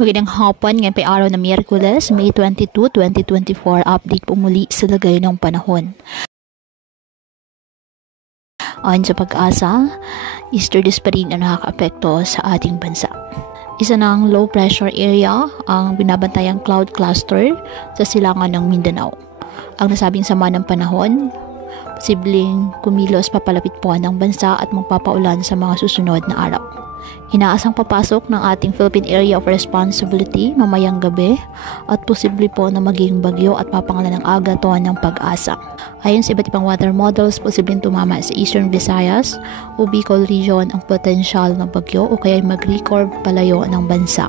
Magandang hapon, ngayon pa araw na Miyerkules, May 22, 2024. Update po muli sa lagay ng panahon. Ayon sa Pag-asa, easterlies pa rin ang nakaka-apekto sa ating bansa. Isa ng low pressure area ang binabantayang cloud cluster sa silangan ng Mindanao. Ang nasabing sama ng panahon, posibleng kumilos papalapit po ng bansa at magpapaulan sa mga susunod na araw. Inaasang papasok ng ating Philippine Area of Responsibility mamayang gabi at posible po na maging bagyo at papangalan ng agaton ng Pag-asa. Ayon sa iba't ibang weather models, posibleng tumama sa Eastern Visayas o Bicol region ang potensyal ng bagyo o kaya mag-record palayo ng bansa.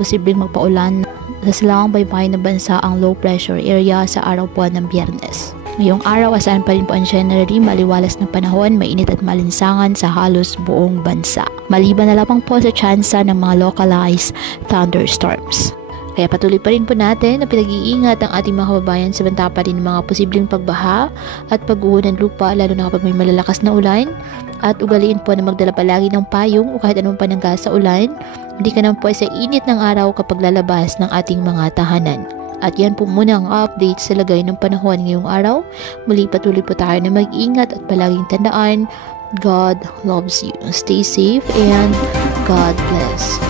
Posibleng magpaulan sa silangang baybayin ng bansa ang low pressure area sa araw po ng Biyernes. Ngayong araw, asahan pa rin po ang generally maliwalas na panahon, mainit at malinsangan sa halos buong bansa. Maliban na lamang po sa tsansa ng mga localized thunderstorms. Kaya patuloy pa rin po natin na pinag-iingat ang ating mga kababayan sa banta pa rin ng mga posibleng pagbaha at pag-uho ng lupa lalo na kapag may malalakas na ulan, at ugaliin po na magdala palagi ng payong o kahit anong panangga sa ulan, hindi ka naman po sa init ng araw kapag lalabas ng ating mga tahanan. At yan po muna ang update sa lagay ng panahon ngayong araw. Muli patuloy po tayo na mag-ingat at palaging tandaan, God loves you. Stay safe and God bless.